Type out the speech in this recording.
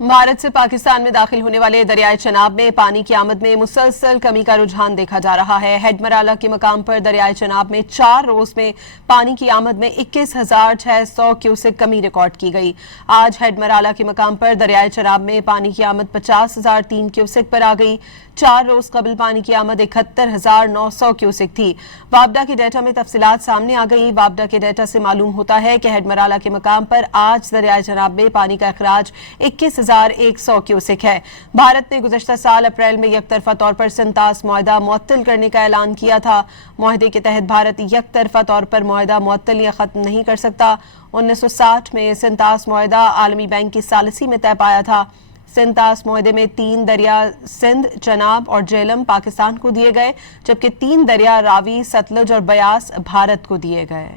भारत से पाकिस्तान में दाखिल होने वाले दरियाए चनाब में पानी की आमद में मुसलसल कमी का रुझान देखा जा रहा है। हेडमराला के मकाम पर दरियाए चनाब में 4 रोज में पानी की आमद में 21,600 क्यूसेक कमी रिकॉर्ड की गई। आज हेडमराला के मकाम पर दरियाए चनाब में पानी की आमद 50,003 क्यूसेक पर आ गई। 4 रोज कबल पानी की आमद 71,900 क्यूसेक थी। वापडा के डेटा में तफसीलात सामने आ गई। वापडा के डेटा से मालूम होता है कि हेडमराला के मकाम पर आज दरियाए चनाब में पानी का अखराज 21,100 क्यूसेक है। भारत ने गुज़श्ता साल अप्रैल में यकतरफा तौर पर सिंतास मुआहदा मुअत्तल करने का ऐलान किया था। मुआहदे के तहत भारत यकतरफा तौर पर मुआहदा मुअत्तल या खत्म नहीं कर सकता। 1960 में सिंतास मुआहदा आलमी बैंक की सालिसी में तय पाया था। सिंतास मुआहदे में 3 दरिया सिंध, चनाब और जेलम पाकिस्तान को दिए गए, जबकि 3 दरिया रावी, सतलुज और बयास भारत को दिए गए।